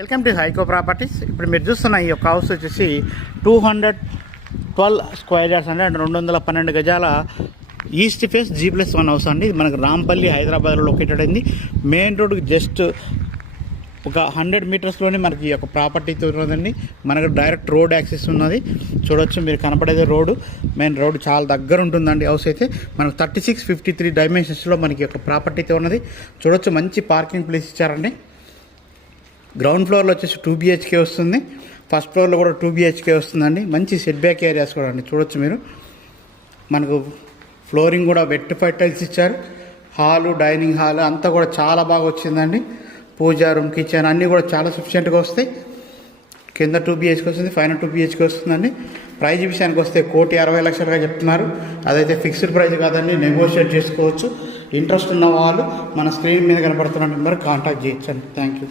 Welcome to హైకో properties. ఇప్పుడు మీరు చూస్తున్న ఈ యొక్క హౌస్ వచ్చేసి 212 స్క్వేర్ యార్డ్స్ అంటే 212 గజాల ఈస్ట్ ఫేస్ G+1 హౌస్ అండి. ఇది మనకు రాంపల్లి హైదరాబాద్లో లొకేటెడ్ అయింది. మెయిన్ రోడ్కి జస్ట్ ఒక 100 మీటర్స్లోనే మనకి ఈ యొక్క ప్రాపర్టీ ఉన్నదండి. మనకు డైరెక్ట్ రోడ్ యాక్సెస్ ఉన్నది. చూడొచ్చు మీరు కనపడేది రోడ్డు, మెయిన్ రోడ్ చాలా దగ్గర ఉంటుందండి. హౌస్ అయితే మనకు 3653 డైమెన్షన్స్లో మనకి యొక్క ప్రాపర్టీ అయితే ఉన్నది. చూడొచ్చు మంచి పార్కింగ్ ప్లేస్ ఇచ్చారండి. గ్రౌండ్ ఫ్లోర్లో వచ్చేసి 2 BHK వస్తుంది, ఫస్ట్ ఫ్లోర్లో కూడా 2 BHK వస్తుందండి. మంచి సెట్ బ్యాక్ ఏరియాస్ కూడా అండి. చూడొచ్చు మీరు మనకు ఫ్లోరింగ్ కూడా వెట్టిఫైడ్ టైల్స్ ఇచ్చారు. హాలు, డైనింగ్ హాల్ అంతా కూడా చాలా బాగా వచ్చిందండి. పూజా రూమ్, కిచెన్ అన్నీ కూడా చాలా సఫిషియెంట్గా వస్తాయి. కింద 2 BHK వస్తుంది, పైన 2 BHK వస్తుందండి. ప్రైజ్ విషయానికి వస్తే 1,60,00,000గా చెప్తున్నారు. అదైతే ఫిక్స్డ్ ప్రైజ్ కాదండి, నెగోషియేట్ చేసుకోవచ్చు. ఇంట్రెస్ట్ ఉన్న వాళ్ళు మన స్క్రీన్ మీద కనపడుతున్న నెంబర్ కాంటాక్ట్ చేయొచ్చండి. Thank you.